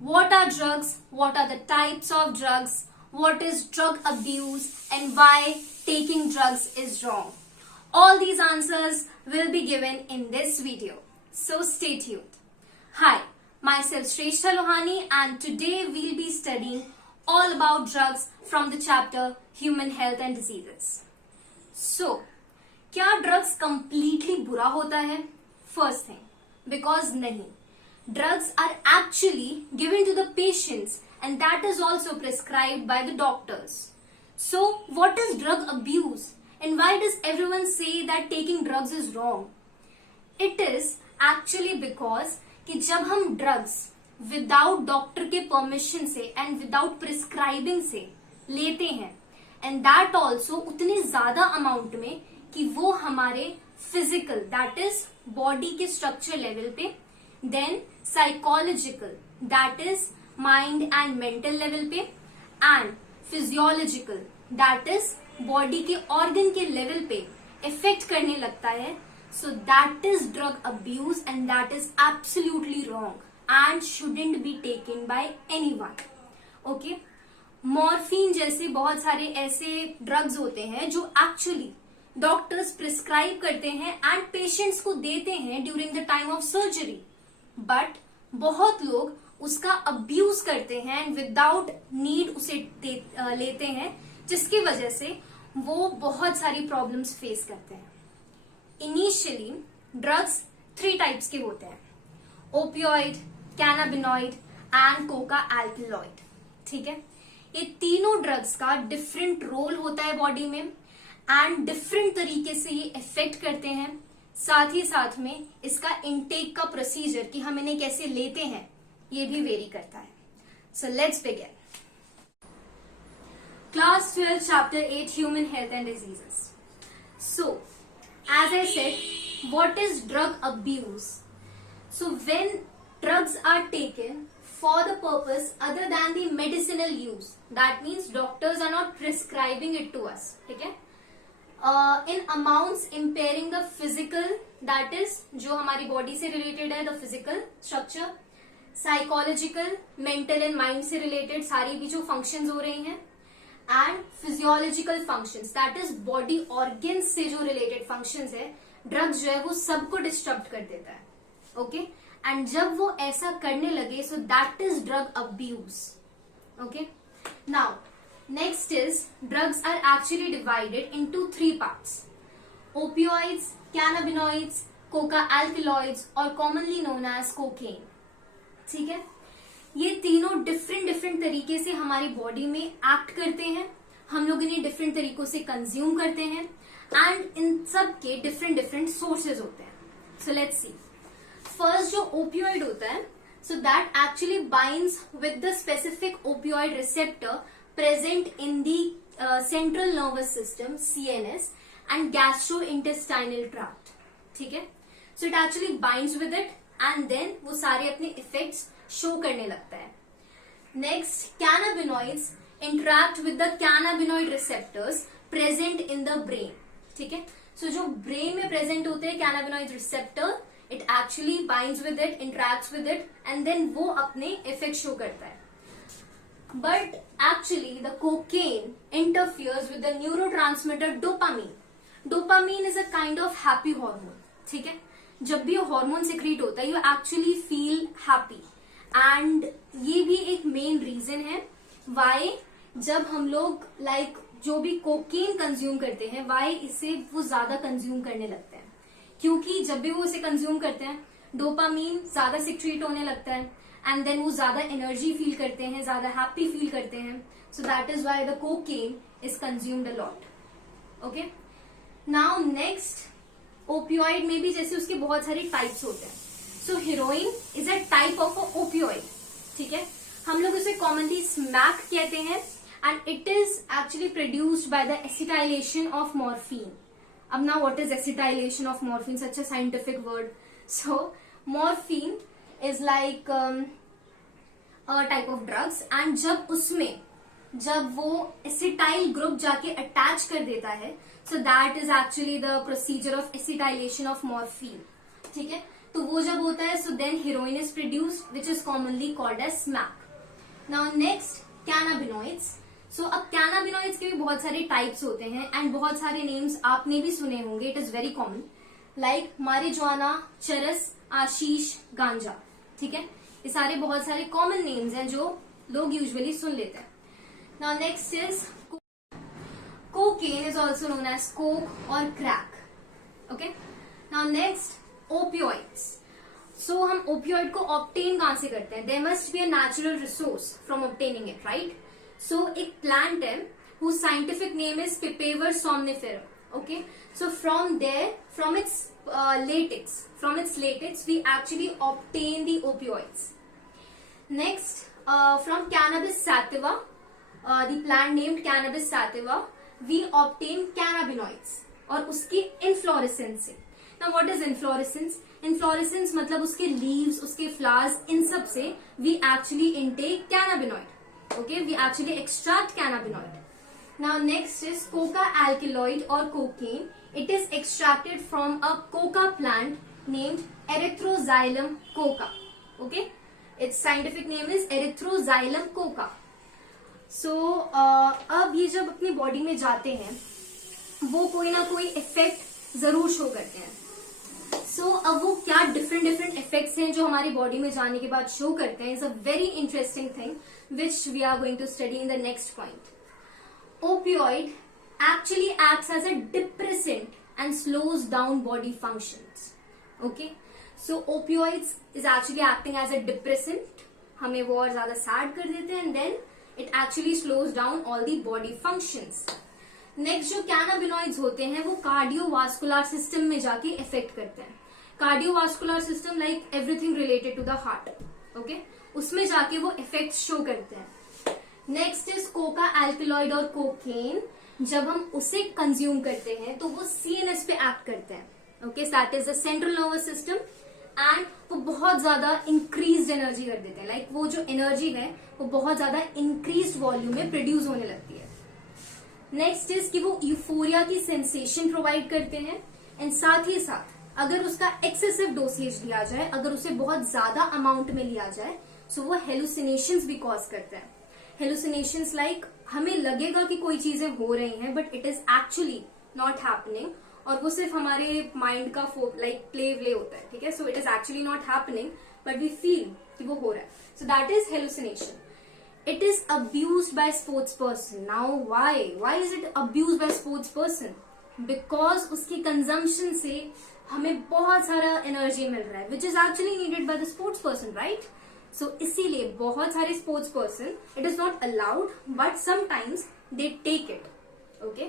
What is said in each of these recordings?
what are drugs, what are the types of drugs, what is drug abuse, and why taking drugs is wrong. All these answers will be given in this video. So stay tuned. Hi, myself Shrestha Lohani, and today we'll be studying all about drugs from the chapter Human Health and Diseases. So, क्या drugs completely बुरा होता है? First thing, because नहीं. Drugs are actually given to the patients and that is also prescribed by the doctors. So, what is drug abuse and why does everyone say that taking drugs is wrong? It is actually because कि जब हम drugs without doctor के permission से and without prescribing से लेते हैं and that also उतनी ज्यादा amount में कि वो हमारे physical that is body के structure level पे, then psychological that is mind and mental level पे, and physiological that is body के organ के level पे affect करने लगता है. So that is drug abuse and that is absolutely wrong and shouldn't be taken by anyone. Okay? Morphine जैसे बहुत सारे ऐसे ड्रग्स होते हैं जो एक्चुअली डॉक्टर्स प्रिस्क्राइब करते हैं एंड पेशेंट्स को देते हैं during the time of surgery, but बहुत लोग उसका अब्यूज करते हैं एंड विदाउट नीड उसे लेते हैं, जिसकी वजह से वो बहुत सारी प्रॉब्लम्स फेस करते हैं. इनिशियली ड्रग्स 3 टाइप्स के होते हैं: opioid, cannabinoid and Coca alkaloid. ठीक है, ये तीनों ड्रग्स का डिफरेंट रोल होता है बॉडी में एंड डिफरेंट तरीके से ये इफेक्ट करते हैं. साथ ही साथ में इसका इनटेक का प्रोसीजर कि हम इन्हें कैसे लेते हैं ये भी वेरी करता है. So let's begin. Class 12 chapter 8 human health and diseases. So as I said, what is drug abuse? So when drugs are taken for the purpose other than the medicinal use, that means doctors are not prescribing it to us. ठीक है? In amounts impairing the physical, that is जो हमारी body से related है, the physical structure, psychological, mental and mind से related सारी भी जो functions हो रही हैं, and physiological functions that is body organs से जो रिलेटेड फंक्शंस है, ड्रग्स जो है वो सबको डिस्टर्ब कर देता है. ओके, एंड जब वो ऐसा करने लगे so that is drug abuse. Okay, now next is drugs are actually divided into 3 parts: opioids, cannabinoids, coca alkaloids और कॉमनली नोन एज कोकेन. ठीक है, ये तीनों डिफरेंट तरीके से हमारी बॉडी में एक्ट करते हैं. हम लोग इन्हें डिफरेंट तरीकों से कंज्यूम करते हैं एंड इन सब के डिफरेंट सोर्सेज होते हैं. So let's see. फर्स्ट जो ओपियोइड होता है, so that actually binds with the specific opioid receptor present in the central nervous system CNS and gastrointestinal tract. ठीक है, so it actually binds with it and then वो सारे अपने effects show करने लगता है. Next, cannabinoids interact with the cannabinoid receptors present in the brain. ठीक है, सो जो ब्रेन में प्रेजेंट होते हैं cannabinoid receptor, it actually binds with it, interacts with it and then वो अपने इफेक्ट शो करता है. But actually the cocaine interferes with the neurotransmitter dopamine. Dopamine is a kind of happy hormone. ठीक है, जब भी हार्मोन सिक्रीट होता है you actually feel happy and ये भी एक मेन रीजन है वाई जब हम लोग जो भी कोकेन कंज्यूम करते हैं वाई इसे वो ज्यादा कंज्यूम करने लगते हैं, क्योंकि जब भी वो इसे कंज्यूम करते हैं डोपामीन ज्यादा सिक्रीट होने लगता है एंड देन वो ज्यादा एनर्जी फील करते हैं, ज्यादा हैप्पी फील करते हैं. So that is why the cocaine is consumed a lot. Okay, now next, opioid में भी जैसे उसके बहुत सारे टाइप्स होते हैं. So heroin is a type of opioid. ठीक है, हम लोग उसे कॉमनली स्मैक कहते हैं and it is actually produced by the acetylation of morphine. अब now what is acetylation of morphine, such a scientific word. So morphine is like a type of drugs and जब वो acetyl group जाके attach कर देता है, so that is actually the procedure of acetylation of morphine. ठीक है, तो वो जब होता है so then heroin is produced which is commonly called as smack. Now next cannabinoids. So अब कैनाबिनॉइड्स के भी बहुत सारे टाइप्स होते हैं एंड बहुत सारे नेम्स आपने भी सुने होंगे, it is very common, like marijuana, चरस, आशीष, गांजा। ठीक है, ये सारे बहुत सारे कॉमन नेम्स हैं जो लोग यूजुअली सुन लेते हैं। Now next is cocaine, is also known as coke और crack. Okay, now next opioids. So हम ओपियोइड को ऑब्टेन कहां से करते हैं? There must be a natural resource from obtaining it, right? So एक प्लांट है whose scientific name is Papaver somniferum. Okay, so from there, from its latex, we actually obtain the opioids. Next, from Cannabis sativa, the plant named Cannabis sativa, we obtain cannabinoids और उसकी inflorescence से। Now what is inflorescence? Inflorescence मतलब उसके leaves, उसके flowers, इन सब से we actually intake cannabinoid. Okay, we actually extract cannabinoid. Now next is coca alkaloid or cocaine. It is extracted from a coca plant named Erythroxylum coca. Okay, its scientific name is Erythroxylum coca. So अब ये जब अपनी body में जाते हैं वो कोई ना कोई इफेक्ट जरूर शो करते हैं। सो अब वो क्या डिफरेंट इफेक्ट्स हैं जो हमारी बॉडी में जाने के बाद शो करते हैं, is a very interesting thing which we are going to study in the next point. Opioid actually acts as a depressant and slows down body functions. Okay, so opioids is actually acting as a depressant, हमें वो और ज्यादा sad कर देते हैं and then it actually slows down all the body functions. Next जो cannabinoids होते हैं वो cardiovascular system में जाके affect करते हैं। cardiovascular system like everything related to the heart. Okay, उसमें जाके वो effects show करते हैं। नेक्स्ट इज कोका एल्कलॉइड और कोकेन। जब हम उसे कंज्यूम करते हैं तो वो सीएनएस पे एक्ट करते हैं। Okay, that is the central nervous system and वो बहुत ज्यादा इंक्रीज एनर्जी कर देते हैं। लाइक वो जो एनर्जी है वो बहुत ज्यादा इंक्रीज वॉल्यूम में प्रोड्यूस होने लगती है। नेक्स्ट इज कि वो यूफोरिया की सेंसेशन प्रोवाइड करते हैं एंड साथ ही साथ अगर उसका एक्सेसिव डोसेज लिया जाए, अगर उसे बहुत ज्यादा अमाउंट में लिया जाए सो वो हेलुसिनेशंस भी कॉज करते हैं। हेलुसिनेशंस लाइक हमें लगेगा कि कोई चीजें हो रही हैं but it is actually not happening और वो सिर्फ हमारे माइंड का लाइक प्ले होता है। ठीक है, so it is actually not happening but we feel कि वो हो रहा है। So that is hallucination. It is abused by sports person. Now why is it abused by sports person? Because उसकी कंजम्पशन से हमें बहुत सारा एनर्जी मिल रहा है which is actually needed by the sports person, right? So इसीलिए बहुत सारे sports person, it is not allowed but sometimes they take it. Okay,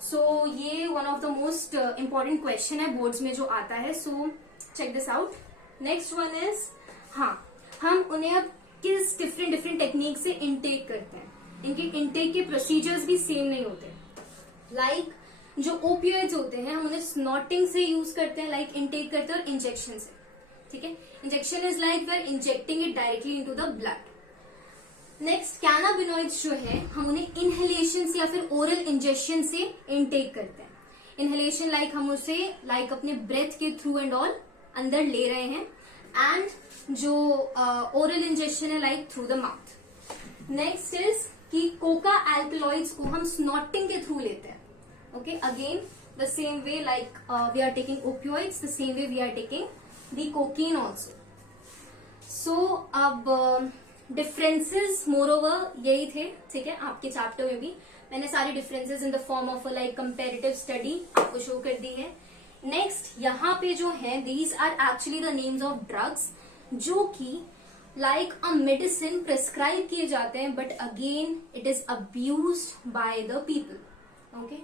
so ये one of the most important question है बोर्ड्स में जो आता है। So check this out. Next one is, हाँ, हम उन्हें अब किस डिफरेंट टेक्निक से इनटेक करते हैं। इनके इनटेक के प्रोसीजर्स भी सेम नहीं होते। लाइक जो ओपियोइड्स होते हैं हम उन्हें स्नॉटिंग से यूज करते हैं, लाइक इनटेक करते हैं, और इंजेक्शन से। ठीक है, injection is like we are injecting it directly into the blood. Next cannabinoids जो है हम उन्हें इनहेलेशन से या फिर ओरल इंजेक्शन से इनटेक करते हैं। इनहेलेशन लाइक हम उसे लाइक अपने ब्रेथ के थ्रू एंड ऑल अंदर ले रहे हैं एंड जो ओरल इंजेक्शन है like through the mouth. Next is कि कोका एल्कलॉइड्स को हम स्नॉटिंग के थ्रू लेते हैं। Okay, again the same way like we are taking opioids, the same way we are taking the cocaine also. So अब differences moreover यही थे। ठीक है, आपके चैप्टर में भी मैंने सारी differences in the form of a like comparative study आपको शो कर दी है। नेक्स्ट यहाँ पे जो है these are actually the names of drugs जो कि like a medicine prescribe किए जाते हैं but again it is abused by the people. Okay,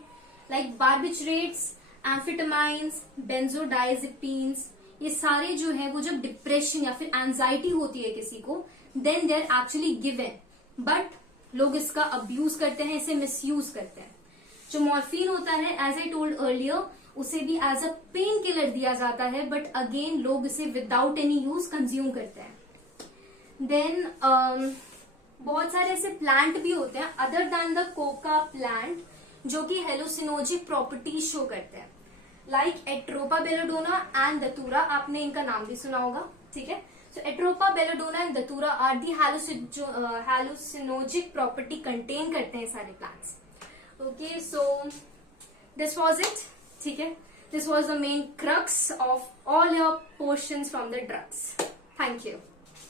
like barbiturates, amphetamines, benzodiazepines, ये सारे जो है वो जब डिप्रेशन या फिर एंजाइटी होती है किसी को then they are actually given but लोग इसका अब्यूज करते हैं, इसे मिसयूज करते हैं। जो मॉर्फिन होता है एज आई टोल्ड अर्लियर उसे भी एज अ पेन किलर दिया जाता है बट अगेन लोग इसे विदाउट एनी यूज कंज्यूम करते हैं। देन बहुत सारे ऐसे प्लांट भी होते हैं other than the coca plant जो कि हेलुसिनोजिक प्रॉपर्टीज शो करते हैं। Like atropa belladonna and datura, आपने इनका नाम भी सुना होगा, ठीक है। So atropa belladonna and datura are the hallucinogenic property contain करते हैं सारे plants. Okay, so this was it, ठीक है। This was the main crux of all your portions from the drugs. Thank you.